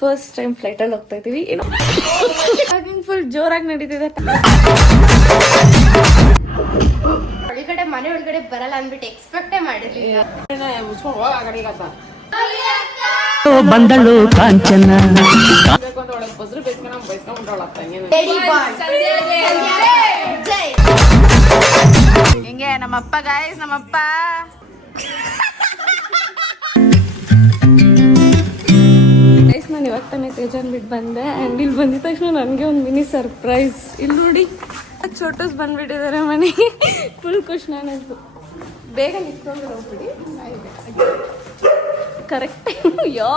First time flight ಅಲ್ಲಿ ಹೋಗ್ತಾ ಇದೀವಿ ಏನೋ ಫುಲ್ ಜೋರಾಗಿ ನಡೀತಿದೆ. ಒಳಗಡೆ ಮನೆ ಒಳಗಡೆ ಬರಲ್ಲ ಅಂದ್ಬಿಟ್ಟು ಎಕ್ಸ್ಪೆಕ್ಟೇ ಮಾಡಿರ್ಲಿಲ್ಲ. ಬಂದಳು ಕಾಂಚನ. ಹಿಂಗೆ? ನಮ್ಮಪ್ಪ ಗಾಯಸ್ ನಮ್ಮಪ್ಪ. ನಾನು ಇವಾಗ ತಾನೇ ತೇಜಾನ್ ಬಿಟ್ಟು ಬಂದೆ ಆ್ಯಂಡ್ ಇಲ್ಲಿ ಬಂದಿದ ತಕ್ಷಣ ನನಗೆ ಒಂದು ಮಿನಿ ಸರ್ಪ್ರೈಸ್ ಇಲ್ಲಿ ನೋಡಿ ಚೋಟೋಸ್ ಬಂದುಬಿಟ್ಟಿದ್ದಾರೆ ಮನೆಗೆ ಫುಲ್ ಖುಷಿ ನಾನದು ಬೇಗ ನಿಂತ್ಕೊಂಡು ಹೋಗ್ಬಿಡಿ. Correct yeah.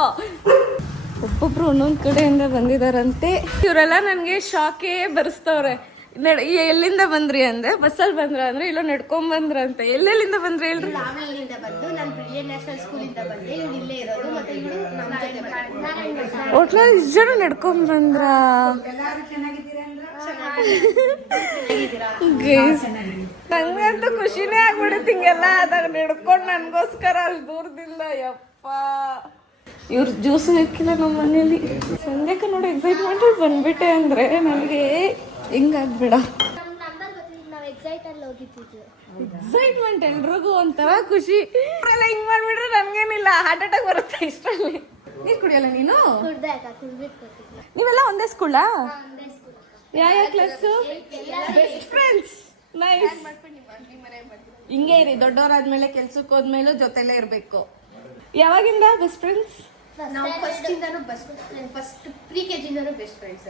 ಒಬ್ಬೊಬ್ರು ಒಂದೊಂದು ಕಡೆಯಿಂದ ಬಂದಿದಾರಂತೆ. ಇವರೆಲ್ಲ ನನಗೆ ಶಾಕೇ ಬರೆಸ್ತವ್ರೆ. ನಡ್ ಎಲ್ಲಿಂದ ಬಂದ್ರಿ ಅಂದ್ರೆ ಬಸ್ಸಲ್ಲಿ ಬಂದ್ರ ಅಂದ್ರೆ ಇಲ್ಲೋ ನಡ್ಕೊಂಡ್ ಬಂದ್ರ ಅಂತ. ಎಲ್ಲೆಲ್ಲಿಂದ ಬಂದ್ರಿ ಹೇಳ್ರಿ? ಆಮೇಲಿಂದ ಬಂದು ನಾನು ಬ್ರಿಲಿಯನ್ ನ್ಯಾಷನಲ್ ಸ್ಕೂಲಿಂದ ಬಂದೆ ಇವಳು ಇಲ್ಲೇ ಇರೋದು ಮತ್ತೆ ಇವಳು ನಮ್ಮ ಜೊತೆ ಬಂದು. ಇಷ್ಟು ಜನ ನಡ್ಕೊಂಡ್ ಬಂದ್ರ? Guys, ನಂಗಂತೂ ಖುಷಿನೇ ಆಗ್ಬಿಡುತ್ತೆ ಹಿಂಗೆಲ್ಲ ಅದಾಗ ನಡ್ಕೊಂಡು ನನಗೋಸ್ಕರ ಅಲ್ಲಿ ದೂರದಿಂದ. ಯಪ್ಪ. ಇವ್ರ ಜ್ಯೂಸ್ ಹಾಕಿಲ್ಲ ನಮ್ಮ ಮನೇಲಿ ಸಂಜೆಕ ನೋಡಿ ಎಕ್ಸೈಟ್ಮೆಂಟ್ ಬಂದ್ಬಿಟ್ಟೆ ಅಂದ್ರೆ ನನಗೆ ಹಿಂಗಾಗ್ಬಿಡ. ಎಕ್ಸೈಟ್ಮೆಂಟ್ ಎಲ್ರಿಗೂ ಒಂಥರ ಖುಷಿ. ಹಿಂಗ್ ಮಾಡ್ಬಿಟ್ರೆ ನಮ್ಗೇನಿಲ್ಲ ಹಾರ್ಟ್ ಅಟ್ಯಾಕ್ ಬರುತ್ತೆ ಇಷ್ಟರಲ್ಲಿ. ನೀರ್ ಕುಡಿಯಲ್ಲ ನೀನು? ನೀವೆಲ್ಲ ಒಂದೇ ಸ್ಕೂಲಾ ಯಾವ ಯಾವ ಕ್ಲಾಸು ಬೆಸ್ಟ್ ಫ್ರೆಂಡ್ಸ್ ನೈಸ್ ಹಿಂಗೆ ಇರಿ ದೊಡ್ಡವರಾದ್ಮೇಲೆ ಕೆಲ್ಸಕ್ಕೆ ಹೋದ್ಮೇಲೆ ಜೊತೆಲೇ ಇರ್ಬೇಕು. ಯಾವಾಗಿಂದ ಬೆಸ್ಟ್ ಫ್ರೆಂಡ್ಸ್ ನಾವು ಫಸ್ಟ್ ಇಂದಾನು ಬೆಸ್ಟ್ ಫಸ್ಟ್ ಪ್ರೀ ಕೆ ಜಿಂದಾನು ಬೆಸ್ಟ್ ಫ್ರೆಂಡ್ಸ್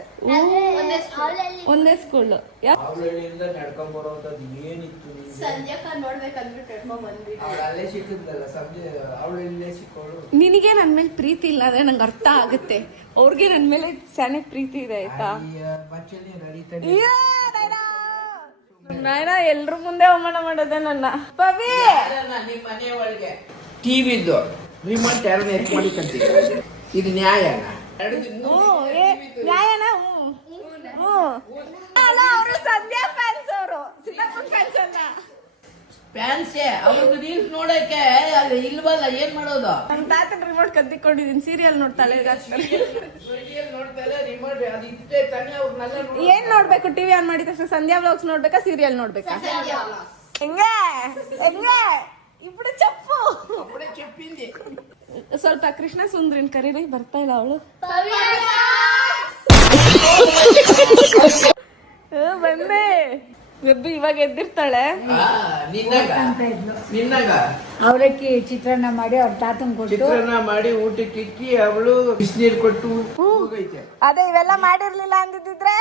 ಒಂದೇ ಸ್ಕೂಲ್ ಅವಳಿಂದ ನಡ್ಕೊಂಡ್ ಬರೋಂಥದ್ದು ಏನಿತ್ತು ನಿಂಗೆ? ಸಂಜೆಕ ನೋಡ್ಬೇಕಂದ್ಬಿಟ್ಟು ನಡ್ಕೊಂಡ್ ಬಂದ್ವಿ. ಅವ್ಳು ಅಲ್ಲೇ ಸಿಕ್ಕಿದ್ಲಲ್ಲ ಸಂಜೆ ಅವಳು ಸಿಕ್ಕೋಳು. ನಿನಗೆ ನನ್ನ ಮೇಲೆ ಪ್ರೀತಿ ಇಲ್ಲ ಅಂದ್ರೆ ನಂಗೆ ಅರ್ಥ ಆಗುತ್ತೆ. ಅವ್ರಿಗೆ ನನ್ನ ಮೇಲೆ ಸಣ್ಣ ಪ್ರೀತಿ ಇದೆ ಆಯ್ತಾ? ಬಚ್ಚಲಿ ನಡೀತಾ ಅಯ್ಯೋ, ನೈನಾ. ನೈನಾ ಎಲ್ರ ಮುಂದೆ ಅವಮಾನ ಮಾಡೋದೆ ನನ್ನ. ಪವಿ! ನನ್ನ ಮನೆ ಒಳಗೆ ಟಿವಿದ್ದು ರಿಮೋಟ್ ಯಾರು ನೆಟ್ ಮಾಡಿಕಂತೀವಿ ಇದು ನ್ಯಾಯನ? ಎರಡು ದಿನ ಹ್ಮ್, ಏ, ನ್ಯಾಯನಾ ಅವರು ಸಂಧ್ಯಾ ಫ್ಯಾನ್ಸ್ ಅವರು. ಫ್ಯಾನ್ಸ್ ಅಲ್ಲ. ಫ್ಯಾನ್ಸೇ ಅವ್ರದ್ದು ರೀಲ್ಸ್ ನೋಡಕ್ಕೆ ಅಲ್ಲಿ ಇಲ್ವಲ್ಲ ಏನ್ ಮಾಡೋದು? ನಮ್ಮ ತಾತನ ರಿಮೋಟ್ ಕದ್ದಿಕೊಂಡಿದ್ದೀನಿ ಸೀರಿಯಲ್ ನೋಡ್ತಾಳೆ ಏನ್ ನೋಡ್ಬೇಕು? ಟಿವಿ ಆನ್ ಮಾಡಿದ ತಕ್ಷಣ ಸಂಧ್ಯಾ ಬ್ಲಾಗ್ಸ್ ನೋಡ್ಬೇಕಾ ಸೀರಿಯಲ್ ನೋಡ್ಬೇಕಾ? ಹೆಂಗೆ? ಹೆಂಗೆ? చెప్పు చెప్పింది ಸ್ವಲ್ಪ ಕೃಷ್ಣ ಸುಂದ್ರಿನ್ ಕರೀರಿ ಬರ್ತಾ ಇಲ್ಲ ಅವಳು. ಬಂದೆ ಬೆಬ್ಬಿ ಇವಾಗ ಎದ್ದಿರ್ತಾಳೆ. ಅವಲಕ್ಕಿ ಚಿತ್ರಾನ್ನ ಮಾಡಿ ಅವ್ರ ತಾತನ್ ಕೊಟ್ಟು. ಚಿತ್ರಾನ್ನ ಮಾಡಿ ಊಟಕ್ಕೆ ಇಕ್ಕಿ ಅವಳು ಬಿಸಿನೀರು ಕೊಟ್ಟು ಅದೇ ಇವೆಲ್ಲ ಮಾಡಿರ್ಲಿಲ್ಲ ಅಂದಿದ್ರೆ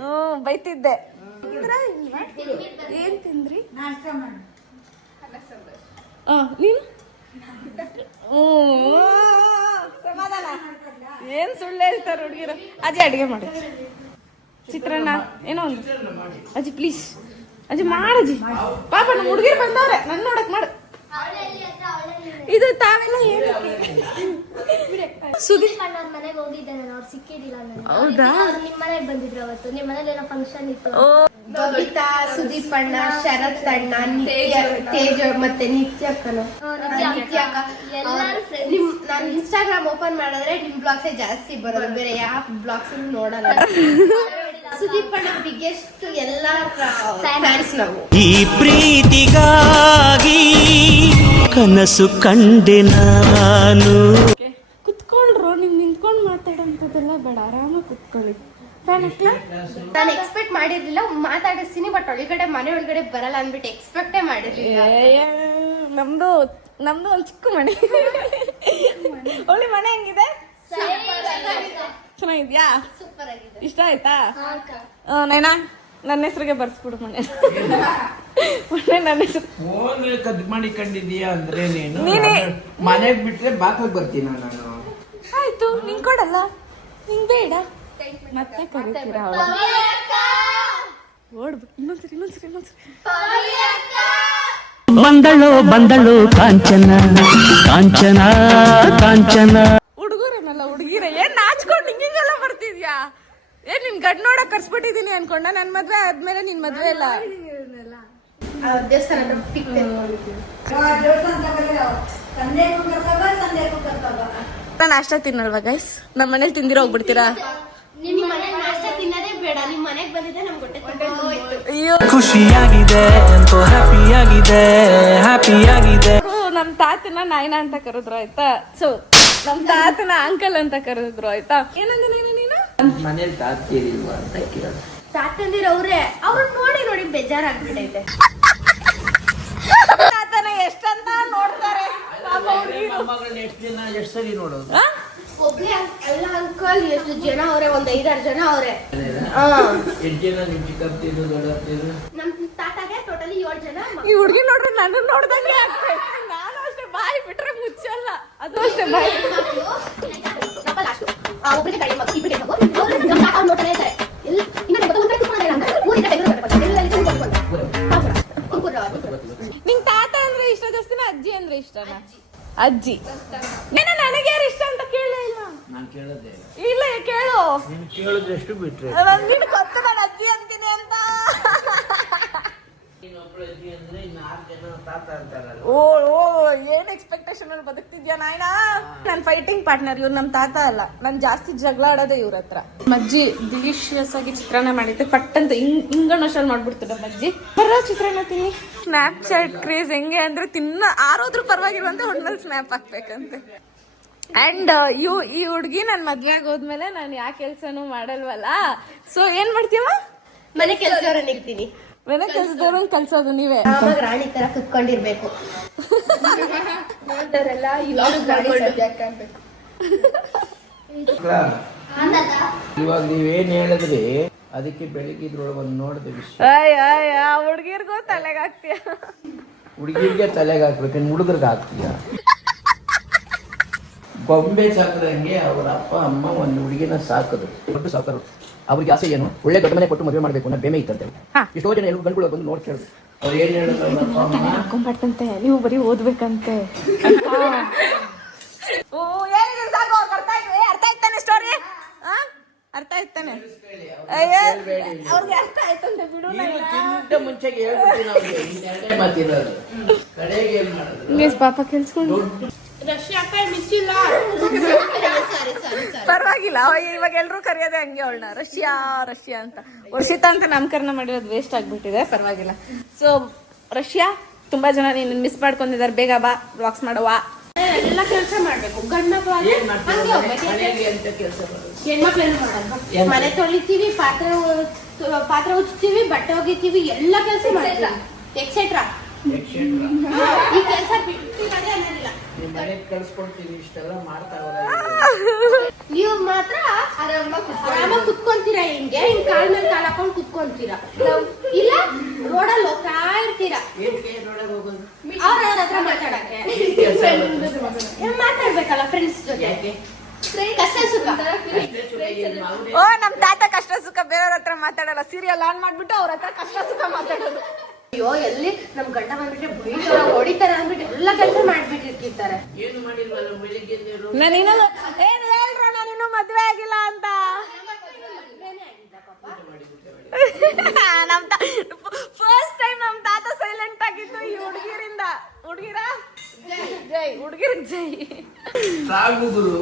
ಹ್ಮ್ ಬೈತಿದ್ದೆ. ಏನ್ ತಿಂದ್ರಿ? ನಾಷ್ಟ ಮಾಡಿ. ಆ, ನೀನು. ಸಮಾಧಾನ. ಏನ್ ಸುಳ್ಳು ಹೇಳ್ತಾರ ಹುಡುಗಿರು? ಅಜ್ಜಿ ಅಡಿಗೆ ಮಾಡಿ. ಚಿತ್ರಾನ್ನ ಏನೋ ಒಂದು. ಅಜ್ಜಿ ಪ್ಲೀಸ್ ಅಜ್ಜಿ ಮಾಡಜ್ಜಿ ಪಾಪ ನಮ್ಮ ಹುಡುಗಿರು ಬಂದವ್ರೆ. ನನ್ ನೋಡಕ್ ಮಾಡು. ಇದು ತಾವೆಲ್ಲ ಏನು ಸುದೀಪ್ ಅಣ್ಣ ಮನೆಗೆ ಹೋಗಿದ್ದೆ ನಾನು. ಅವ್ರು ಸಿಕ್ಕಿದಿಲ್ಲ ಹೌದಾ? ಅವ್ರು ನಿಮ್ಮ ಮನೆಗೆ ಬಂದಿದ್ರು ಅವತ್ತು. ನಿಮ್ಮ ಮನೇಲಿ ಏನೋ ಫಂಕ್ಷನ್ ಇತ್ತು ಬಬಿತಾ ಸುದೀಪ್ ಅಣ್ಣ ಶರತ್ ಅಣ್ಣ ನಿತ್ಯ ತೇಜ ಮತ್ತೆ ನಿತ್ಯ ಅಕ್ಕನು ನಿತ್ಯ ಅಕ್ಕ. ನಿಮ್ ನಾನು ಇನ್ಸ್ಟಾಗ್ರಾಮ್ ಓಪನ್ ಮಾಡಿದ್ರೆ ನಿಮ್ ಬ್ಲಾಗ್ಸ್ ಜಾಸ್ತಿ ಬರೋದು. ಬೇರೆ ಯಾವ ಬ್ಲಾಗ್ಸ್ ನೋಡಲ್ಲ. ಸುದೀಪ್ ಅಣ್ಣ ಬಿಗ್ಗೆಸ್ಟ್ ಎಲ್ಲ ಫ್ಯಾನ್ಸ್ ನಾವು. ಈ ಪ್ರೀತಿಗಾಗಿ ಕನಸು ಕಂಡೆ ನಾನು. ಕುತ್ಕೊಂಡ್ರು ನಿಮ್ ನಿಂತ್ಕೊಂಡು ಮಾತಾಡೋಂಥದ್ದೆಲ್ಲ ಬೇಡ. ಆರಾಮಾಗಿ ಕುತ್ಕೊಳ್ಳಿ. ನಾನು ಎಕ್ಸ್ಪೆಕ್ಟ್ ಮಾಡಿರ್ಲಿಲ್ಲ ಮಾತಾಡಿಸ್ತೀನಿ ಬಟ್ ಒಳಗಡೆ ಮನೆ ಒಳಗಡೆ ಬರಲ್ಲ ಅಂದ್ಬಿಟ್ಟು ಎಕ್ಸ್ಪೆಕ್ಟೇ ಮಾಡಿರ್ಲಿಲ್ಲ. ನಮ್ದು ನಮ್ದು ಒಂದ್ ಚಿಕ್ಕ ಮನೆ. ಒಳ್ಳೆ ಮನೆ ಹೆಂಗಿದೆ? ಚೆನ್ನಾಗಿದ್ಯಾ? ಸೂಪರ್ ಆಗಿದೆ ಇಷ್ಟ ಆಯ್ತಾ? ನೈನಾ ನನ್ನ ಹೆಸರಿಗೆ ಬರ್ಸ್ಬಿಡು ಮನೆ. ಮನೆ ನನ್ನ ಹೆಸರು. ಫೋನ್ ಕದ್ ಮಾಡಿಕೊಂಡಿದೀಯ ಅಂದ್ರೆ ನೀನು. ನೀನೇ. ಮನೆಗ್ ಬಿಟ್ರೆ ಬಾಕ್ಲಿಗೆ ಬರ್ತೀನ ನಾನು? ಆಯ್ತು ನಿಂಗ್ ಕೊಡಲ್ಲ. ನಿಂಗ್ ಬೇಡ. ಮತ್ತೆ ಕರಿತೀರಾ ಅವಳು ಓಡ್ಬಿಟ್ಟು ಇನ್ನೊಂದ್ಸರಿ ಇನ್ನೊಂದ್ಸರಿ ಇನ್ನೊಂದ್ಸರಿ. ಬಂದಳು ಬಂದಳು ಕಾಂಚನ ಕಾಂಚನ ಕಾಂಚನ. ಹುಡುಗರನ್ನಲ್ಲ ಹುಡುಗಿರ. ಏನ್ ನಾಚ್ಕೊಂಡು ಹಿಂಗೆಲ್ಲ ಬರ್ತಿದ್ಯಾ? ಏನ್ ನಿನ್ ಗಡ್ ನೋಡಕ್ ಕರ್ಸ್ಬಿಟ್ಟಿದೀನಿ ಅನ್ಕೊಂಡ? ನನ್ ಮದ್ವೆ ಆದ್ಮೇಲೆ ನಿನ್ ಮದ್ವೆ ಇಲ್ಲ? ದೇವಸ್ಥಾನ ಕರ್ತವ್ಯ ನಾಷ್ಟ ತಿನ್ನಲ್ವಾ ಗೈಸ್ ನಮ್ಮ ಮನೇಲಿ ತಿಂದಿರೋ ಹೋಗ್ಬಿಡ್ತೀರಾ? ನಿಮ್ ಮನೆ ನಾಷ್ಟ ತಿನ್ನೋದೇ ಬೇಡ ನಿಮ್ ಮನೆಗ್ ಬಂದಿದ್ದೆ ನಮ್ ಹೊಟ್ಟೆ ತುಂಬ ಅಯ್ಯೋ. ಖುಷಿಯಾಗಿದೆ ಎಂತೋ ಹ್ಯಾಪಿಯಾಗಿದೆ ಹ್ಯಾಪಿಯಾಗಿದೆ. ನಮ್ ತಾತನ ನಾಯ್ನ ಅಂತ ಕರೆದ್ರು ಆಯ್ತಾ? ಸೊ ನಮ್ ತಾತನ ಅಂಕಲ್ ಅಂತ ಕರೆದ್ರು ಆಯ್ತಾ? ಏನಂದ ನೀನು ನೀನು? ಮನೇಲಿ ತಾತ್ತೀರಿಲ್ವಾ ಅಂತ ಕೇಳಿದೆ. ತಾತಂದಿರ ಅವ್ರೆ ಅವ್ರು ನೋಡಿ ನೋಡಿ ಬೇಜಾರಾಗ್ಬಿಟ್ಟೈತೆ. ತಾತನ ಎಷ್ಟಂತ ನೋಡ್ತಾರೆ? ಎಷ್ಟು ದಿನ ಎಷ್ಟು ಸರಿ ನೋಡೋದು? ಒಬ್ಳೆ ಎಲ್ಲ ಅಂಕಲ್ ಎಷ್ಟು ಜನ ಅವ್ರೆ ಒಂದ್ ಐದಾರು ಜನ ಅವ್ರೆ ಹಾ ಎಷ್ಟು ಜನ ನಿಮ್ ಚಿಕ್ಕಪ್ತಿದ್ರು ದೊಡ್ಡಪ್ತಿದ್ರು ನಮ್ ತಾತಾಗೆ ಟೋಟಲಿ ಏಳು ಜನ ಈ ಹುಡ್ಗಿ ನೋಡ್ರೆ ನನ್ನ ನೋಡ್ದಂಗೆ. ನಾನು ಅಷ್ಟೇ ಬಾಯಿ ಬಿಟ್ರೆ ಮುಚ್ಚಲ್ಲ ಅದು ಅಷ್ಟೇ ಬಾಯಿ ಮಗು, ಮಗು. ನಮ್ಮ ತಾತ ಅವ್ರು ನೋಡ್ತಾನೆ ಇರ್ತಾರೆ. ಎಲ್ಲ ಇನ್ನ ನಮ್ಮ ಮಗು ಒಂದ್ ಕಡೆ ಕೂತ್ಕೊಂಡಿಲ್ಲ ಅಂತ. ಊರಿಂದ ಬೆಂಗಳೂರು ಬರ್ತಾರೆ. ಎಲ್ಲ ಇಲ್ಲಿ ಕೂತ್ಕೊಂಡು. ಪಾಪುರ. ಕುಂಕುರ, ಕುಂಕುರ. ನಿಂಗ್ ತಾತ ಅಂದ್ರೆ ಇಷ್ಟ ಜಾಸ್ತಿನ ಅಜ್ಜಿ ಅಂದ್ರೆ ಇಷ್ಟನಾ ಅಜ್ಜಿ ಏನ ನನಗೆ ಯಾರು ಇಷ್ಟ ಅಂತ ಕೇಳೇ ಇಲ್ಲ ಕೇಳೋದೇ. ಇಲ್ಲ ಕೇಳು. ನೀನು ಕೇಳಿದಷ್ಟು ಬಿಟ್ರೆ. ನನ್ ನಿನ್ ಗೊತ್ತು ನಾನು ಅಜ್ಜಿ ಅಂತೀನಿ ಅಂತ. ಇನ್ನೊಬ್ಳು ಅಜ್ಜಿ ಅಂದ್ರೆ ಇನ್ನು ಜನ ತಾತ ಅಂತಾರಲ್ಲ ಓ ಓ ಏನ್ ಎಕ್ಸ್ಪೆಕ್ಟೇಷನ್ ಅಲ್ಲಿ ಬದುಕ್ತಿದ್ಯಾ ನಾಯ್ನ? ನನ್ ಫೈಟಿಂಗ್ ಪಾರ್ಟ್ನರ್ ಇವ್ರು ನಮ್ಮ ತಾತ ಅಲ್ಲ. ನಾನು ಜಾಸ್ತಿ ಜಗಳ ಆಡೋದೇ ಇವ್ರ ಹತ್ರ. ಮಜ್ಜಿ ಡಿಲಿಷಿಯಸ್ ಆಗಿ ಚಿತ್ರಾನ್ನ ಮಾಡಿದ್ದೆ. ಪಟ್ ಅಂತ ಹಿಂಗ್ ಹಿಂಗಣಶಲ್ ಮಾಡ್ಬಿಡ್ತಾರೆ ಮಜ್ಜಿ ಬರೋ ಚಿತ್ರಾನ್ನ ತಿನ್ನಿ. ಸ್ನ್ಯಾಪ್ ಚಾಟ್ ಕ್ರೇಜ್ ಹೆಂಗೆ ಅಂದ್ರೆ ತಿನ್ನ ಆರೋದ್ರೂ ಪರವಾಗಿಲ್ಲ ಅಂತ ಹೊಡ್ಮೇಲೆ ಸ್ನ್ಯಾಪ್ ಹಾಕ್ಬೇಕಂತೆ. ಅಂಡ್ ಇವ್ ಈ ಹುಡ್ಗಿ ನನ್ ಮದ್ವೆ ಆಗೋದ್ಮೇಲೆ ನಾನು ಯಾವ ಕೆಲ್ಸನೂ ಮಾಡಲ್ವಲ್ಲ? ಸೊ ಏನ್ ಮಾಡ್ತೀವ? ಮನೆ ಕೆಲಸದವ್ರನ್ನ ಇರ್ತೀನಿ. ಮನೆ ಕೆಲ್ಸದವ್ರನ್ನ ಕಲ್ಸೋದು ನೀವೇ. ಆವಾಗ ರಾಣಿ ತರ ಕುತ್ಕೊಂಡಿರ್ಬೇಕು. ಇವಾಗ ನೀವೇನ್ ಹೇಳಿದ್ರಿ ಅದಕ್ಕೆ ಬೆಳಿಗ್ಗೆ ಇದ್ರೊಳಗೆ ಒಂದು ನೋಡಿದೆ ವಿಷಯ. ಅಯ್ಯ ಅಯ್ಯ ಹುಡ್ಗಿರ್ಗೂ ತಲೆಗೆ ಹಾಕ್ತೀಯ? ಹುಡುಗಿರಿಗೆ ತಲೆಗೆ ಹಾಕ್ಬೇಕು ಹುಡುಗರ್ಗೆ ಹಾಕ್ತೀಯ? ಬೊಂಬೆ ಸಾಕದಂಗೆ ಅವರ ಅಪ್ಪ ಅಮ್ಮ ಒಂದು ಹುಡುಗಿನ ಸಾಕದು. ದೊಡ್ಡ ಸಾಕರು ಅವ್ರಿಗೆ ಆಸೆ ಏನು? ಒಳ್ಳೆ ದೊಡ್ಡ ಮನೆ ಕೊಟ್ಟು ಮದುವೆ ಮಾಡಬೇಕು ಅನ್ನೋ ಬೇಮೆ ಇತ್ತಂತೆ. ಹಾ. ಎಷ್ಟೋ ಜನ ಎಲ್ಲರೂ ಗಂಡುಗಳು ಬಂದು ನೋಡಿ ಕೇಳಿದ್ರು. ಅವ್ರು ಏನ್ ಹೇಳಿದ್ರು ನೀವು ಬರೀ ಓದ್ಬೇಕಂತೆ. ಅರ್ಥ ಆಯ್ತು ಏ, ಅರ್ಥ ಆಯ್ತಾನೆ ಸ್ಟೋರಿ ಅರ್ಥ ಆಯ್ತಾನೆ? ಅಯ್ಯ, ಅವ್ರಿಗೆ ಅರ್ಥ ಆಯ್ತಂತೆ ಬಿಡು ಇದಕ್ಕಿಂತ ಮುಂಚೆಗೆ ಹೇಳ್ಬಿಡ್ತೀನಿ ಅವ್ರಿಗೆ ಕಡೆಗೆ ಏನ್ ಮಾಡಿದ್ರು ಇಂಗ್ಲೀಷ್ ಪಾಪ ಕೆಲ್ಸ್ಕೊಂಡು ಪರವಾಗಿಲ್ಲ ಇವಾಗ ಎಲ್ಲರೂ ಕರೆಯೋದೇ ಹಂಗೆ ಅವಳನ್ನ. ರಷ್ಯಾ ರಷ್ಯಾ ಅಂತ. ವರ್ಷಿತಾ ಅಂತ ನಾಮಕರಣ ಮಾಡಿರೋದು ವೇಸ್ಟ್ ಆಗ್ಬಿಟ್ಟಿದೆ ಪರವಾಗಿಲ್ಲ. ಸೊ ರಷ್ಯಾ ತುಂಬಾ ಜನ ನೀನು ಮಿಸ್ ಮಾಡ್ಕೊಂಡಿದ್ದಾರೆ. ಬೇಗ ಬಾ ಬ್ಲಾಗ್ಸ್ ಮಾಡುವ. ಎಲ್ಲ ಕೆಲಸ ಮಾಡಬೇಕು. ಗಂಡ ಹೆಣ್ಮಕ್ಳು? ಮನೆ ತೊಳಿತೀವಿ ಪಾತ್ರೆ ಪಾತ್ರ ಉಜ್ತೀವಿ ಬಟ್ಟೆ ಒಗಿತೀವಿ ಎಲ್ಲ ಕೆಲಸ ಮಾಡ್ತೀವಿ. ಎಕ್ಸೆಟ್ರಾ. ಈ ಕೆಲಸ ಬಿಟ್ಟು ಮನೆಗ್ ಕಳ್ಸ್ಕೊಡ್ತೀನಿ ಇಷ್ಟೆಲ್ಲ ಮಾಡ್ತಾವಲ್ಲ ನೀವು ಮಾತ್ರ ಆರಾಮಾಗಿ ಕುತ್ಕೊಂತೀರಾ ಹಿಂಗೆ? ಹಿಂಗ್ ಕಾಲ್ ಮೇಲೆ ಕಾಲ್ ಹಾಕೊಂಡ್ ಕುತ್ಕೊಂತೀರಾ? ಇಲ್ಲ ರೋಡಲ್ಲಿ ಹೋಗ್ತಾ ಇರ್ತೀರಾ. ಏನಕ್ಕೆ ನೋಡಕ್ ಹೋಗೋದು? ಅವ್ರ ಅವ್ರ ಹತ್ರ ಮಾತಾಡಕ್ಕೆ. ಏನ್ ಮಾತಾಡ್ಬೇಕಲ್ಲ ಫ್ರೆಂಡ್ಸ್ ಜೊತೆ? ಕಷ್ಟ ಸುಖ. ಓ ನಮ್ ತಾತ ಕಷ್ಟ ಸುಖ ಬೇರೆಯವ್ರ ಹತ್ರ ಮಾತಾಡಲ್ಲ. ಸೀರಿಯಲ್ ಆನ್ ಮಾಡ್ಬಿಟ್ಟು ಅವ್ರ ಹತ್ರ ಕಷ್ಟ ಸುಖ ಮಾತಾಡೋದು. ಅಯ್ಯೋ ಎಲ್ಲಿ ನಮ್ ಗಂಡ ಬಂದ್ಬಿಟ್ರೆ ಬೈತಾರ ಹೊಡಿತಾರ ಅಂದ್ಬಿಟ್ಟು ಎಲ್ಲ ಕೆಲಸ ಮಾಡ್ಬಿಟ್ಟಿರ್ತಾರೆ ಏನು ಮಾಡಿಲ್ವಲ್ಲ ಬೆಳಿಗ್ಗೆ ನಾನು ಇನ್ನೊಂದು ಏನ್ ಹೇಳ್ರ ನಾನು ಇನ್ನೂ ಮದ್ವೆ ಆಗಿಲ್ಲ ಅಂತ? ನಮ್ ಫಸ್ಟ್ ಟೈಮ್ ನಮ್ ತಾತ ಸೈಲೆಂಟ್ ಆಗಿದ್ದು ಈ ಹುಡುಗಿರಿಂದ. ಹುಡುಗಿರ? ಜೈ ಹುಡುಗಿರ ಜೈ. ಸಾಗು ಗುರು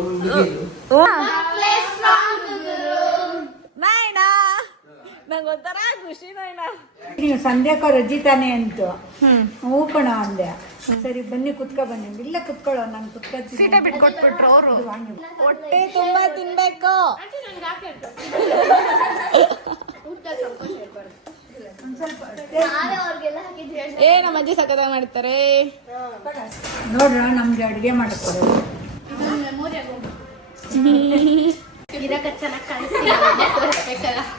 ನಂಗೆ ಒಂಥರ ಖುಷಿ ನಾಯ್ನಾ ನೀವು ಸಂಧ್ಯಾಕ ರಜಿ ತಾನೆ ಅಂತು. ಹ್ಞೂ ಕಣ ಅಂದೆ. ಸರಿ ಬನ್ನಿ ಕುತ್ಕೊ ಬನ್ನಿ. ಇಲ್ಲ ಕುತ್ಕೊಳ್ಳೋ ನಾನು ಕುತ್ಕೊತೀನಿ ಸೀಟ ಬಿಟ್ಕೊಟ್ಬಿಟ್ರು ಅವರು. ಹೊಟ್ಟೆ ತುಂಬಾ ತಿನ್ಬೇಕು. ಏ ನಮ್ಮ ಅಜ್ಜಿ ಸಕದ ಮಾಡ್ತಾರೆ. ನೋಡ್ರ ನಮ್ಗೆ ಅಡುಗೆ ಮಾಡ್ಕೊಡೋದು. ಇದಕ್ಕೆ ಚೆನ್ನಾಗಿ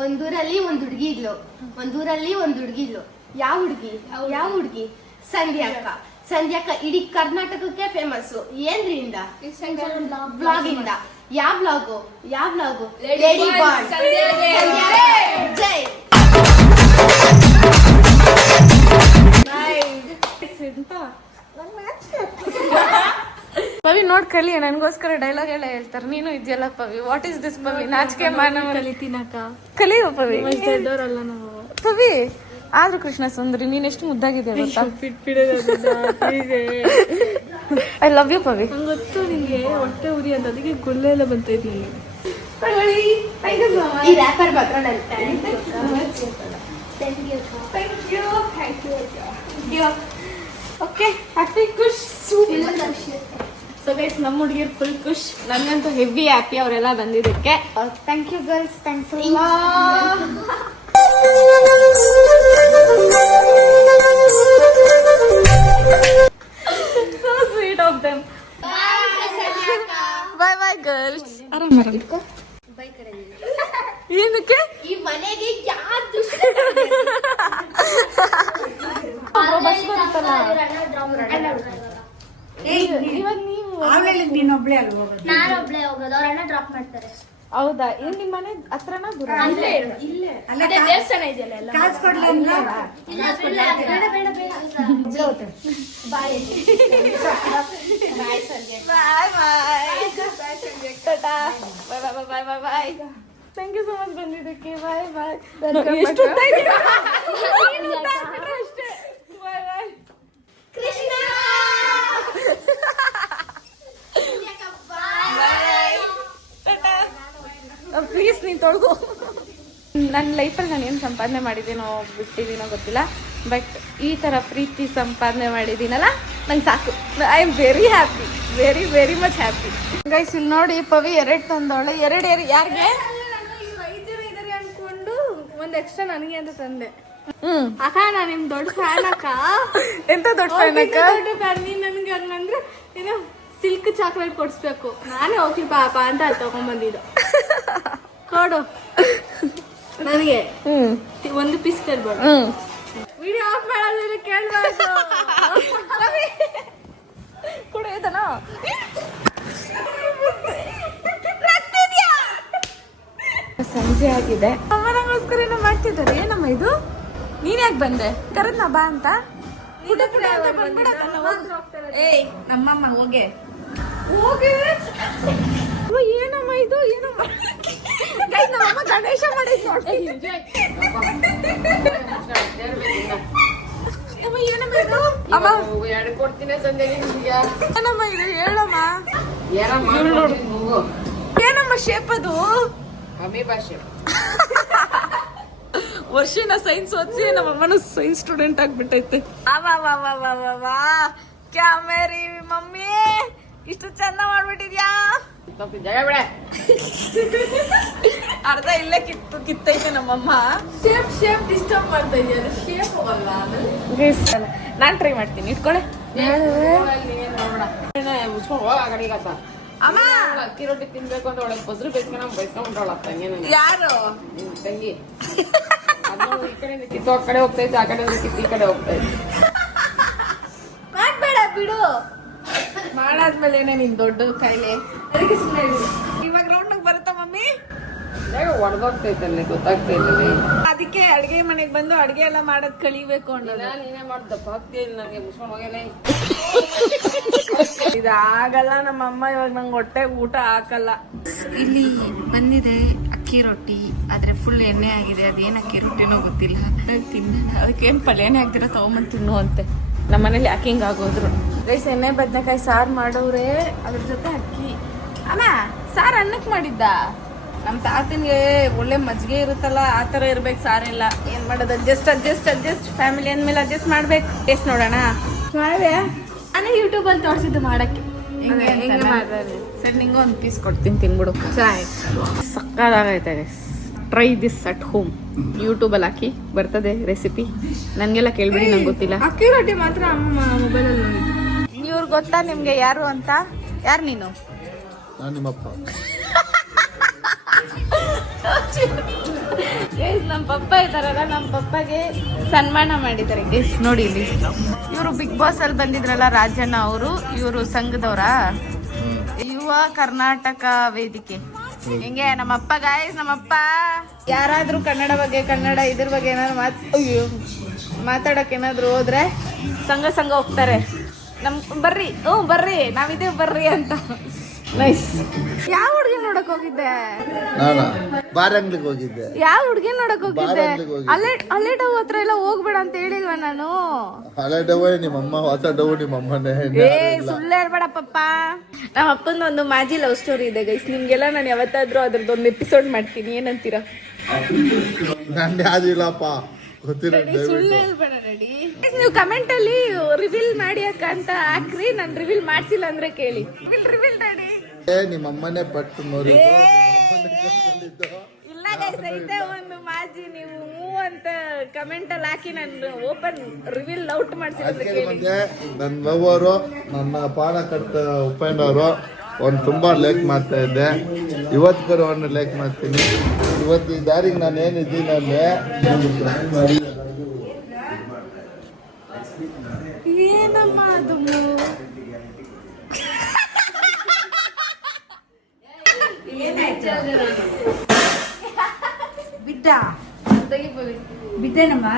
ಒಂದೂರಲ್ಲಿ ಒಂದ್ ಹುಡುಗಿ ಇದ್ಲು. ಒಂದೂರಲ್ಲಿ ಒಂದ್ ಹುಡುಗಿ ಇದ್ಲು. ಯಾವ ಹುಡುಗಿ? ಯಾವ ಹುಡುಗಿ? ಸಂಧ್ಯಾ ಅಕ್ಕ ಸಂಧ್ಯಾ ಅಕ್ಕ ಇಡೀ ಕರ್ನಾಟಕಕ್ಕೆ ಫೇಮಸ್ ಏನ್ರಿಂದ ಬ್ಲಾಗ್ ಇಂದ. ಯಾವ ಬ್ಲಾಗು ಯಾವ ಬ್ಲಾಗ್ ಲೇಡಿ ಬಾಂಡ್ ಜೈ. ಪವಿ ನೋಡ್ ಕಲಿ ನನ್ಗೋಸ್ಕರ ಡೈಲಾಗ್ ಎಲ್ಲ ಹೇಳ್ತಾರೆ. ನೀನು ಇದೆಯಲ್ಲ Pavi. What is this Pavi? ನಾಚಿಕೆ ಮಾನವ ಕಲಿತೀನಕ್ಕ ಕಲಿಯೋ ಪವಿ? ಪವಿ ಆದ್ರೂ ಕೃಷ್ಣ ಸುಂದರಿ ನೀನ್ ಎಷ್ಟು ಮುದ್ದಾಗಿದೆ ಗೊತ್ತಾ? I love you Pavi. ಹೊಟ್ಟೆ ಉರಿ ಅಂತ. ಅದಕ್ಕೆ ಗುಳ್ಳೆ ಎಲ್ಲ ಬಂತೈತೆ ನನಗೆ ತಗೊಳ್ಳಿ ಥ್ಯಾಂಕ್ ಯು ಸೊ ಮಚ್ ಈ ರ್ಯಾಪರ್ ಮಾತ್ರ ನಾನು thank you thank you thank you okay happy Khush so guys ನಮ್ಮ ಹುಡುಗಿರ್ ಫುಲ್ ಖುಷ್. ನನಗಂತೂ ಹೆವಿ ಹ್ಯಾಪಿ ಅವರೆಲ್ಲ ಬಂದಿದ್ದಕ್ಕೆ. Thank you girls thanks bye thank you so much ಬಂದಿದ್ದಕ್ಕೆ ಬಾಯ್ ಬಾಯ್ ಎಷ್ಟು ಅಷ್ಟೇ ಬಾಯ್ ಬಾಯ್ ಕೃಷ್ಣ ಪ್ಲೀಸ್ ನೀನು ತೊಳ್ಗು ನನ್ನ ಲೈಫಲ್ಲಿ ನಾನು ಏನು ಸಂಪಾದನೆ ಮಾಡಿದ್ದೀನೋ ಬಿಟ್ಟಿದ್ದೀನೋ ಗೊತ್ತಿಲ್ಲ ಬಟ್ ಈ ಥರ ಪ್ರೀತಿ ಸಂಪಾದನೆ ಮಾಡಿದ್ದೀನಲ್ಲ ನಂಗೆ ಸಾಕು. I am very happy very very much happy guys ಇಲ್ಲಿ ನೋಡಿ ಪವಿ ಎರಡು ತಂದವಳೆ. ಎರಡು ಎರಡು ಯಾರಿಗೆ? ವೈದ್ಯರು ಇದ್ದಾರೆ ಅನ್ಕೊಂಡು ಒಂದು ಎಕ್ಸ್ಟ್ರಾ ನನಗೆ ಅಂತ ತಂದೆ. ಹ್ಮ್. ಅಕ್ಕ ನಾನು ನಿಮ್ ದೊಡ್ಡ ಫ್ಯಾನ್ ಅಕ್ಕ. ಎಂತ ದೊಡ್ಡ ಫ್ಯಾನಕ್ಕ ದೊಡ್ಡ ಫ್ಯಾನ್ ನೀನ್ ನನ್ಗೆ ಹಂಗಂದ್ರೆ ಏನೋ ಸಿಲ್ಕ್ ಚಾಕ್ಲೇಟ್ ಕೊಡಿಸ್ಬೇಕು. ನಾನೇ ಹೋಗ್ಲಿ ಪಾಪ ಅಂತ ತಗೊಂಬಂದಿದ್ದು. ತಗೊಂಡ್ಬಂದಿದ್ದು ಕೊಡು. ನನಗೆ. ಒಂದು ಪೀಸ್ ಕೇಳ್ಬೇಡ ವಿಡಿಯೋ ಆಫ್ ಮಾಡೋದ್ರೆ ಕೇಳ್ಬಾರ್ದು. ಕೂಡ ಇದನಾ ಸಂಜೆ ಆಗಿದೆ. ಅಮ್ಮ ನಂಗೋಸ್ಕರ ಏನೋ ಮಾಡ್ತಿದ್ದಾರೆ? ಏನಮ್ಮ ಇದು? ನೀನ್ ಯಾಕೆ ಬಂದೆ? ಕರೆದ್ನ ಬಾ ಅಂತ. ಏಯ್ ನಮ್ಮಮ್ಮ ಹೋಗೆ. ಹೋಗೆ ಏನಮ್ಮ ಇದು? ಏನಮ್ಮ? ನಮ್ಮಮ್ಮ ಗಣೇಶ ನೋಡಿ ಏನಮ್ಮ ಇದು? ಹೇಳಮ್ಮ. ಏನಮ್ಮ ಶೇಪ್ ಅದು? ವರ್ಷನ ಸೈನ್ಸ್ ಓದಿಸಿ ನಮ್ಮ ಅಮ್ಮನ ಸೈನ್ಸ್ ಸ್ಟೂಡೆಂಟ್ ಆಗ್ಬಿಟ್ಟೈತೆ. Camera mummy. ಇಷ್ಟು ಚಂದ ಮಾಡ್ಬಿಟ್ಟಿದ್ಯಾ? ಅರ್ಧ ಇಲ್ಲೇ ಕಿತ್ತು ಕಿತ್ತೈತೆ ನಮ್ಮಮ್ಮ. ಶೇಪ್ ಶೇಪ್ ಡಿಸ್ಟರ್ಬ್ ಮಾಡ್ತಾ ಇದೆಯಲ್ಲ ಶೇಪ್ ಹೋಗಲ್ಲ ನಾನು ನಾನ್ ಟ್ರೈ ಮಾಡ್ತೀನಿ ಇಟ್ಕೊಳ್ಳೆ ಅಮ್ಮ! ಅಕ್ಕಿ ರೊಟ್ಟಿ ತಿನ್ಬೇಕು ಅಂತ ಒಳಗೆ ಬಸ್ರು ಬೇಸ್ಕೊಂಡು ತಂಗಿ ಯಾರು? ತಂಗಿ. ಈ ಕಡೆಯಿಂದ ಕಿತ್ತು ಆ ಕಡೆ ಆ ಕಡೆಯಿಂದ ಕಿತ್ತು ಈ ಕಡೆ ಮಾಡಬೇಡ ಬಿಡು. ಮಾಡಾದ್ಮೇಲೆ ನಿನ್ ದೊಡ್ಡ ಕಾಯಿಲೆ ಅದಕ್ಕೆ ಸುಮ್ಮನೆ ಇವಾಗ ರೌಂಡ್ ಬರುತ್ತಾ ಮಮ್ಮಿ? ಅದಕ್ಕೆ ಅಡಿಗೆ ಮನೆಗೆ ಬಂದು ಅಡಿಗೆ ಎಲ್ಲ ಮಾಡೋದ್ ಕಲಿಬೇಕು ಅನ್ನೋದು. ನೀನೇ ಮಾಡ್ದಪ್ಪ ನನಗೆ ಇದಾಗಲ್ಲ ನಮ್ಮ ಅಮ್ಮ ಇವಾಗ ನಂಗೆ ಹೊಟ್ಟೆ ಊಟ ಹಾಕಲ್ಲ. ಇಲ್ಲಿ ಬಂದಿದೆ ಅಕ್ಕಿ ರೊಟ್ಟಿ ಆದ್ರೆ ಫುಲ್ ಎಣ್ಣೆ ಆಗಿದೆ. ಅದೇನ್ ಅಕ್ಕಿ ರೊಟ್ಟಿನೋ ಗೊತ್ತಿಲ್ಲ. ತಿನ್ನ ಅದಕ್ಕೇನ್ ಪಲ್ಯನೇ ಆಗ್ದಿರ ತಗೊಂಬಂದ್ ತಿನ್ನು ಅಂತೆ ನಮ್ಮ ಮನೇಲಿ ಯಾಕೆ ಹಿಂಗ್ ಆಗೋದ್ರು. ರೈಸ್ ಎಣ್ಣೆ ಬದನೆಕಾಯಿ ಸಾರು ಮಾಡೋರೆ ಅದ್ರ ಜೊತೆ ಅಕ್ಕಿ. ಅಮ್ಮ ಸಾರ್ ಅನ್ನಕ್ಕೆ ಮಾಡಿದ್ದ? ನಮ್ಮ ತಾತನಿಗೆ ಒಳ್ಳೆ ಮಜ್ಜಿಗೆ ಇರುತ್ತಲ್ಲ ಆ ಥರ ಇರ್ಬೇಕು ಇಲ್ಲ ಏನ್ ಮಾಡೋದು ಅಡ್ಜಸ್ಟ್ ಅಡ್ಜಸ್ಟ್ ಅಡ್ಜಸ್ಟ್ ಫ್ಯಾಮಿಲಿ ಅಂದ್ಮೇಲೆ ಅಡ್ಜಸ್ಟ್ ಮಾಡ್ಬೇಕು. ಟೇಸ್ಟ್ ನೋಡೋಣ. ಮಾಡಿದೆ. ಅನ್ನ ಯೂಟ್ಯೂಬ್ ಅಲ್ಲಿ ತೋರಿಸಿದ್ದು ಮಾಡಕ್ಕೆ. ಸರ್ ನಿಂಗೆ ಒಂದು ಪೀಸ್ ಕೊಡ್ತೀನಿ ತಿನ್ಬಿಡು. ಸಕ್ಕದಾಗೈತೆ ಟ್ರೈ ದಿಸ್ ಅಟ್ ಹೋಮ್ ಯೂಟ್ಯೂಬಲ್ಲಿ ಹಾಕಿ ಬರ್ತದೆ ರೆಸಿಪಿ ನನಗೆಲ್ಲ ಕೇಳ್ಬಿಡಿ ನಂಗೆ ಗೊತ್ತಿಲ್ಲ. ಅಕ್ಕಿ ರೊಟ್ಟಿ ಮಾತ್ರ ಅಮ್ಮ ಮೊಬೈಲಲ್ಲಿ ಇವ್ರು ಗೊತ್ತಾ ನಿಮಗೆ ಯಾರು ಅಂತ? ಯಾರು ನೀನು? ನಾನು ಗೈಸ್ ನಮ್ಮ ಪಪ್ಪ ಇದಾರಲ್ಲ ನಮ್ಮ ಪಪ್ಪಗೆ ಸನ್ಮಾನ ಮಾಡಿದ್ದಾರೆ ಗೈಸ್ ನೋಡಿ ಇಲ್ಲಿ. ಇವರು ಬಿಗ್ ಬಾಸ್ ಅಲ್ಲಿ ಬಂದಿದ್ರಲ್ಲ, ರಾಜಣ್ಣ ಅವರು, ಇವರು ಸಂಘದವರ? ಯುವ ಕರ್ನಾಟಕ ವೇದಿಕೆ. ಹಿಂಗೆ? ನಮ್ಮಪ್ಪ ಗಾಯಸ್ ನಮ್ಮಪ್ಪ. ಯಾರಾದ್ರೂ ಕನ್ನಡ ಬಗ್ಗೆ, ಕನ್ನಡ ಇದ್ರ ಬಗ್ಗೆ ಏನಾದ್ರು ಮಾತ್ ಅಯ್ಯೋ, ಮಾತಾಡಕ್ ಏನಾದ್ರು ಹೋದ್ರೆ ಸಂಘ ಸಂಘ ಹೋಗ್ತಾರೆ. ನಮ್ ಬರ್ರಿ, ಹ್ಞೂ, ಬರ್ರಿ ನಾವಿದೇವ್ ಬರ್ರಿ ಅಂತ. ನೈಸ್ ಯಾವ ಹುಡುಗಿ ನೋಡಕ್ ಹೋಗಿದ್ದೆ? ನಾನಾ? ಬಾರ್ ಅಂಗ್ಲಿಗೆ ಹೋಗಿದ್ದೆ. ಯಾವ ಹುಡುಗಿ ನೋಡಕ್ ಹೋಗಿದ್ದೆ. ಅಲ್ಲೇ ಅಲ್ಲೇ ಡವ್ ಹತ್ರ ಎಲ್ಲ ಹೋಗ್ಬೇಡ ಅಂತ ಹೇಳಿಲ್ವಾ ನಾನು? ಹಳೆ ಡವ ನಿಮ್ಮಮ್ಮ ಹೊಸ ಡವ್ ನಿಮ್ಮಮ್ಮನೇ ಏ ಸುಳ್ಳು ಹೇಳ್ಬೇಡ ಪಪ್ಪ ನಮ್ಮ ಅಪ್ಪನ ಒಂದು ಮಾಜಿ ಲವ್ ಸ್ಟೋರಿ ಇದೆ ಗೈಸ್ ನಿಮ್ಗೆಲ್ಲ ನಾನು ಯಾವತ್ತಾದ್ರೂ ಅದ್ರದ್ದೊಂದು ಎಪಿಸೋಡ್ ಮಾಡ್ತೀನಿ. ಏನಂತೀರಾ? ನಂದು ಯಾವ್ದಿಲ್ಲಪ್ಪ ಗೊತ್ತಿರೋ ಸುಳ್ಳು ಹೇಳ್ಬೇಡ ರೆಡಿ ನೀವು ಕಮೆಂಟ್ ಅಲ್ಲಿ ರಿವೀಲ್ ಮಾಡಿ ಅಕ್ಕ ಅಂತ ಹಾಕ್ರಿ. ನಾನು ರಿವೀಲ್ ಮಾಡ್ಸಿಲ್ಲ ಅಂದ್ರೆ ಕೇಳಿ. ರಿವೀಲ್ ರೆಡಿ ನಿಮ್ಮಮ್ಮನೇ ಪಟ್ಟು ನೋಡಿ ಇಲ್ಲ ಗೈಸ್ ಐತೆ ಒಂದು ಮಾಜಿ ನೀವು ಹೂ ಅಂತ ಕಮೆಂಟ್ ಅಲ್ಲಿ ಹಾಕಿ ನಾನು ಓಪನ್ ರಿವೀಲ್ ಔಟ್ ಮಾಡ್ತೀನಿ ಅಂದ್ರೆ ಅದಕ್ಕೆ ಕೇಳಿ. ಬಂದೆ ನನ್ನ ಲವರು ನನ್ನ ಪಾನ ಕಟ್ಟ ಉಪೇಂದ್ರ ಅವರು ಒಂದು ತುಂಬಾ ಲೈಕ್ ಮಾಡ್ತಾ ಇದ್ದೆ. ಇವತ್ತಿಗೂ ಒಂದು ಲೈಕ್ ಮಾಡ್ತೀನಿ. ಇವತ್ತು ಈ ದಾರಿಗೆ ನಾನು ಏನಿದ್ದೀನಿ ಅಲ್ಲಿ ಏನಮ್ಮ ಅದು ಬಿದ್ದ? ಬಿದ್ದೇನಮ್ಮ?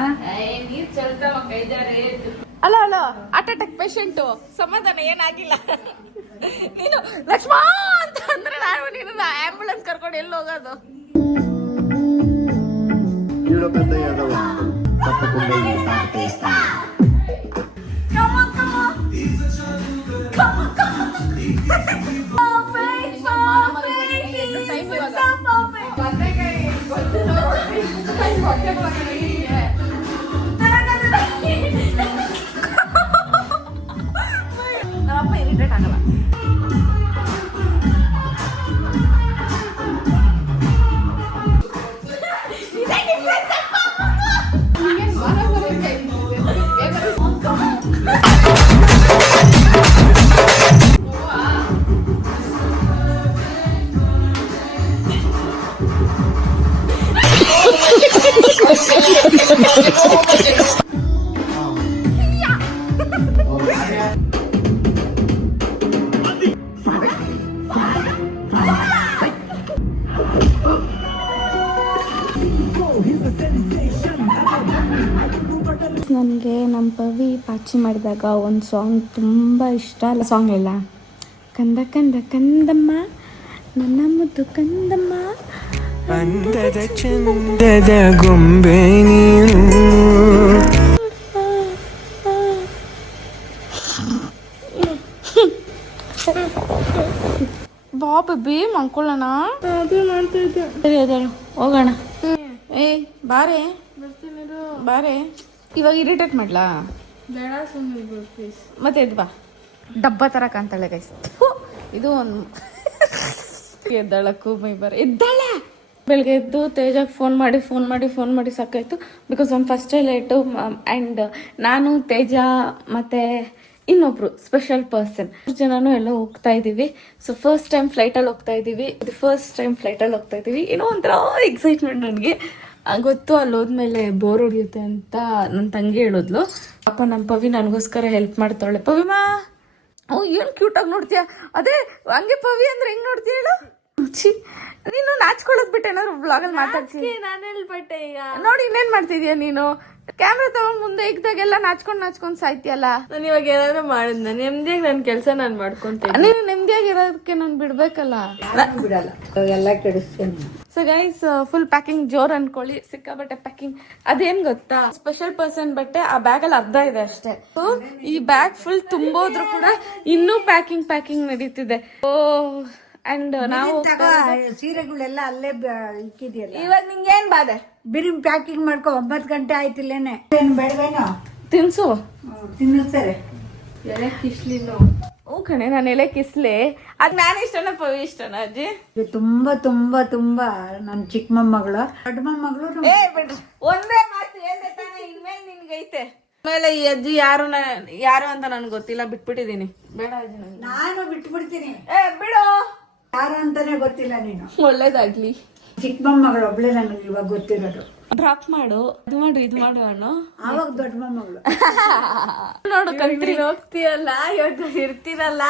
ಅಲ್ಲ ಅಲ್ಲ ಹಾರ್ಟ್ ಅಟ್ಯಾಕ್ ಪೇಷಂಟ್ ಸಮಾಧಾನ ಏನಾಗಿಲ್ಲ. ನೀನು ಲಕ್ಷ್ಮ ಅಂತ ಅಂದ್ರೆ ನಾನು ನೀನು ಆಂಬುಲೆನ್ಸ್ ಕರ್ಕೊಂಡು ಎಲ್ಲಿ ಹೋಗೋದು? Come ನಮ್ಮಪ್ಪ ಇರಿಟೇಟ್ ಆಗಲ್ಲ ನನಗೆ ನಮ್ಮ ಪವಿ ಪಾಚಿ ಮಾಡಿದಾಗ ಒಂದು ಸಾಂಗ್ ತುಂಬ ಇಷ್ಟ. ಅಲ್ಲ ಸಾಂಗ್ ಇಲ್ಲ ಕಂದ ಕಂದ, ಕಂದಮ್ಮ, ನನ್ನ ಮುದ್ದು ಕಂದಮ್ಮ ಅಂದದ ಚಂದದ ಗೊಂಬೆ ನೀನು. ಬಾ ಬೇಬಿ ಮಲ್ಕೊಳ್ಳೋಣ. ಸರಿ ಅದೇಳು ಹೋಗೋಣ. ಏ ಬಾರೆ. ಬಾರೆ. ಇವಾಗ ಇರಿಟೇಟ್ ಮಾಡ್ಲಾ? ಬೇಡ ಸುಮ್ಮನೆ ಪ್ಲೀಸ್ ಮತ್ತೆ ಎದ್ದು ಬಾ. ಡಬ್ಬ ತರ ಕಾಣ್ತಾಳೆ ಗೈಸ್ ಇದು ಒಂದು ಎದ್ದಾಳ ಕೂಮೈ ಬರ. ಎದ್ದಾಳ! ಬೆಳಗ್ಗೆ ಎದ್ದು ತೇಜಾಗ್ ಫೋನ್ ಮಾಡಿ ಫೋನ್ ಮಾಡಿ ಫೋನ್ ಮಾಡಿ ಸಾಕಾಯ್ತು. ಬಿಕಾಸ್ ಒಂದು ಫಸ್ಟೇ ಲೇಟು ಆ್ಯಂಡ್ ನಾನು, ತೇಜ ಮತ್ತೆ ಇನ್ನೊಬ್ರು ಸ್ಪೆಷಲ್ ಪರ್ಸನ್ ಜನನು ಎಲ್ಲ ಹೋಗ್ತಾ ಇದ್ದೀವಿ. ಸೊ ಫಸ್ಟ್ ಟೈಮ್ ಫ್ಲೈಟಲ್ಲಿ ಹೋಗ್ತಾ ಇದ್ದೀವಿ. ಇದು ಫಸ್ಟ್ ಟೈಮ್ ಫ್ಲೈಟಲ್ಲಿ ಹೋಗ್ತಾ ಇದ್ದೀವಿ. ಏನೋ ಒಂಥರ ಎಕ್ಸೈಟ್ಮೆಂಟ್ ನನಗೆ. ಗೊತ್ತು ಅಲ್ಲಿ ಹೋದ್ಮೇಲೆ ಬೋರ್ ಹೊಡಿಯುತ್ತೆ ಅಂತ ನನ್ನ ತಂಗಿ ಹೇಳಿದ್ಲು. ಅಪ್ಪ ನಮ್ಮ ಪವಿ ನನಗೋಸ್ಕರ ಹೆಲ್ಪ್ ಮಾಡ್ತಾಳೆ ಪವಿಮಾ ಓ, ಏನು ಕ್ಯೂಟಾಗಿ ನೋಡ್ತೀಯ? ಅದೇ, ಹಂಗೆ ಪವಿ ಅಂದ್ರೆ ಹೆಂಗೆ ನೋಡ್ತೀಯ ಹೇಳು? ನೀನು ನಾಚ್ಕೊಳ್ಳೋದ್ ಬಿಟ್ಟು ಏನಾದ್ರು ಬ್ಲಾಗಲ್ಲಿ ಮಾತಾಡ್ತೀನಿ ನಾನು ಹೇಳ್ಬಿಟ್ಟೆ ಈಗ. ನೋಡಿ ಇನ್ನೇನ್ ಮಾಡ್ತಿದ್ಯಾ ನೀನು? ಕ್ಯಾಮ್ರಾ ತಗೊಂಡ್ ಮುಂದೆ ಇದ್ದಾಗೆಲ್ಲ ನಾಚ್ಕೊಂಡ್ ನಾಚ್ಕೊಂಡ್ ಸಾಯ್ತಿಯಲ್ಲ? ನಾನು ಇವಾಗ ಏನಾದ್ರು ಮಾಡಿದ್ನ ನೆಮ್ಮದಿಯಾಗಿ ನನ್ನ ಕೆಲಸ ನಾನು ಮಾಡ್ಕೊಂತೀನಿ. ನೀನು ನೆಮ್ಮದಿಯಾಗಿರೋದಕ್ಕೆ ನಾನು ಬಿಡ್ಬೇಕಲ್ಲ? ಬಿಡಲ್ಲ. ಎಲ್ಲ ಕೆಡಿಸ್ತೀನಿ. ಸೊ ಗೈಸ್ ಫುಲ್ ಪ್ಯಾಕಿಂಗ್ ಜೋರ್ ಅನ್ಕೊಳ್ಳಿ ಸಿಕ್ಕಾಬಟ್ಟೆ ಪ್ಯಾಕಿಂಗ್ ಅದೇನ್ ಗೊತ್ತಾ? ಸ್ಪೆಷಲ್ ಪರ್ಸನ್ ಬಟ್ಟೆ ಆ ಬ್ಯಾಗ್ ಅಲ್ಲಿ ಅರ್ಧ ಇದೆ ಅಷ್ಟೇ. ಈ ಬ್ಯಾಗ್ ಫುಲ್ ತುಂಬೋದ್ರು ಕೂಡ ಇನ್ನೂ ಪ್ಯಾಕಿಂಗ್ ಪ್ಯಾಕಿಂಗ್ ನಡೀತಿದೆ. ಓ ಅಂಡ್ ನಾವು ತಗೋ ಸೀರೆಗಳೆಲ್ಲ ಅಲ್ಲೇ ಬ- ಇಕ್ಕಿದ್ಯಲ್ಲ? ಇವಾಗ ಏನ್ ಬಾದೆ ಬಿರಿಮ್ ಪ್ಯಾಕಿಂಗ್ ಮಾಡ್ಕೊ ಒಂಬತ್ತು ಗಂಟೆ ಆಯ್ತಿಲ್ಲೇನೆ ಏನು ಬೇಡವೇನೋ? ತಿನ್ಸು. ತಿನ್ನಿಸ್ತಾರೆ ಹ್ಞೂ ಕಣೆ ನಾನು ಎಲೆ ಕಿಸ್ಲೆ. ಅದು ನಾನು ಇಷ್ಟನ ಪವಿ ಇಷ್ಟನ ಅಜ್ಜಿ? ಇದು ತುಂಬಾ ತುಂಬಾ ತುಂಬಾ ನನ್ನ ಚಿಕ್ಕ ಮೊಮ್ಮಗಳು. ದೊಡ್ಡ ಮೊಮ್ಮಗಳು ಏ ಬಿಡ್ರಿ. ಒಂದೇ ಮಾತು ಹೇಳ್ದೆ ತಾನೆ ಇನ್ಮೇಲೆ ನಿನ್ಗೈತೆ. ಆಮೇಲೆ ಈ ಅಜ್ಜಿ ಯಾರು ನ- ಯಾರು ಅಂತ ನನ್ಗೆ ಗೊತ್ತಿಲ್ಲ ಬಿಟ್ಬಿಟ್ಟಿದೀನಿ. ಬೇಡ ಅಜ್ಜಿ ನಾನು ಬಿಟ್ಬಿಡ್ತೀನಿ. ಏ ಬಿಡು. ಯಾರು ಅಂತಾನೆ ಗೊತ್ತಿಲ್ಲ ನೀನು. ಒಳ್ಳೇದಾಗ್ಲಿ. ಚಿಕ್ಕ ಮೊಮ್ಮಗಳು ಒಬ್ಳೆ ನನಗೆ ಇವಾಗ ಗೊತ್ತಿರೋದು. ಡ್ರಾಪ್ ಮಾಡು ಇದು ಮಾಡು ಇದು ಮಾಡು ಅಣ್ಣ. ಆವಾಗ ದೊಡ್ಡ ಮೊಮ್ಮಗಳು. ನೋಡು ಕಂಟ್ರಿ. ಹೋಗ್ತೀಯಲ್ಲ ಇವತ್ತು ಇರ್ತೀರಲ್ಲ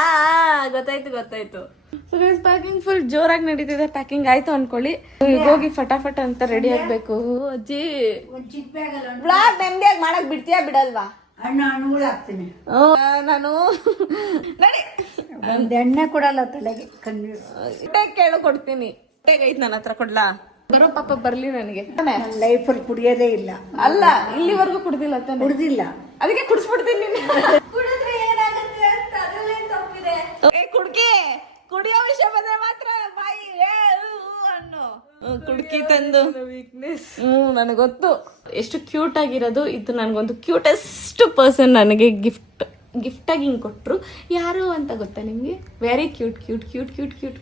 ಗೊತ್ತಾಯ್ತು ಗೊತ್ತಾಯ್ತು. ಸೊ ಗೈಸ್ ಪ್ಯಾಕಿಂಗ್ ಫುಲ್ ಜೋರಾಗಿ ನಡೀತಿದೆ. ಪ್ಯಾಕಿಂಗ್ ಆಯ್ತು ಅನ್ಕೊಳ್ಳಿ. ಈಗ ಹೋಗಿ ಫಟಾಫಟ್ ಅಂತ ರೆಡಿ ಆಗ್ಬೇಕು. ಅಜ್ಜಿ. ಬ್ಲಾಗ್ ನೆಮ್ಮದಿಯಾಗಿ ಮಾಡಕ್ ಬಿಡ್ತೀಯಾ ಬಿಡಲ್ವಾ? ಹಣ್ಣು ಹಣ್ಣುಗಳು ಹಾಕ್ತೀನಿ. ನಾನು ನಡಿ. ಒಂದು ಎಣ್ಣೆ ಕೊಡಲ್ಲ ತಲೆಗೆ ಕಣ್ಣೀರು. ಕೇಳು ಕೊಡ್ತೀನಿ. ಐತ್ ನನ್ನ ಹತ್ರ ಕೊಡ್ಲಾ? ಬರೋ ಪಾಪ ಬರ್ಲಿ ನನಗೆ? ಲೈಫಲ್ಲಿ ಕುಡಿಯೋದೇ ಇಲ್ಲ. ಅಲ್ಲ ಇಲ್ಲಿವರೆಗೂ ಕುಡ್ದಿಲ್ಲ ತಾನೆ? ಕುಡ್ದಿಲ್ಲ. ಅದಕ್ಕೆ ಕುಡಿಸ್ಬಿಡ್ತೀನಿ ಕುಡಿದ್ರೆ ಏನಾಗುತ್ತೆ ಅಂತ ತಪ್ಪಿದೆ. ಕುಡ್ಕಿ. ಕುಡಿಯೋ ವಿಷಯ ಬಂದ್ರೆ ಮಾತ್ರ ಬಾಯಿ ಏ, ಊ, ಊ ಅನ್ನೋ ಹ್ಮ್, ಕುಡ್ಕಿ ತಂದು. ವೀಕ್ನೆಸ್ ಹ್ಮ್ ನನಗೊತ್ತು ಗೊತ್ತು. ಎಷ್ಟು ಕ್ಯೂಟ್ ಆಗಿರೋದು ಇದು ನನಗೊಂದು ಕ್ಯೂಟೆಸ್ಟ್ ಪರ್ಸನ್ ನನಗೆ ಗಿಫ್ಟ್ ಗಿಫ್ಟ್ ಆಗಿ ಹಿಂಗೆ ಕೊಟ್ಟರು ಯಾರು ಅಂತ ಗೊತ್ತಾ ನಿಮಗೆ? Very cute cute cute cute cute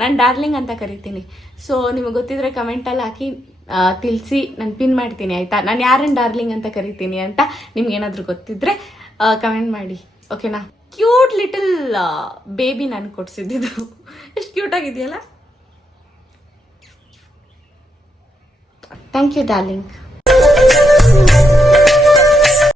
ನಾನು ಡಾರ್ಲಿಂಗ್ ಅಂತ ಕರಿತೀನಿ. ಸೊ ನಿಮಗೆ ಗೊತ್ತಿದ್ರೆ ಕಮೆಂಟಲ್ಲಿ ಹಾಕಿ ತಿಳಿಸಿ ನಾನು ಪಿನ್ ಮಾಡ್ತೀನಿ ಆಯಿತಾ? ನಾನು ಯಾರನ್ನು ಡಾರ್ಲಿಂಗ್ ಅಂತ ಕರಿತೀನಿ ಅಂತ ನಿಮ್ಗೆ ಏನಾದರೂ ಗೊತ್ತಿದ್ರೆ ಕಮೆಂಟ್ ಮಾಡಿ. ಓಕೆನಾ ಕ್ಯೂಟ್ ಲಿಟಲ್ ಬೇಬಿ ನಾನು ಕೊಡಿಸಿದ್ದು. ಎಷ್ಟು ಕ್ಯೂಟ್ ಆಗಿದೆಯಲ್ಲ? Thank you darling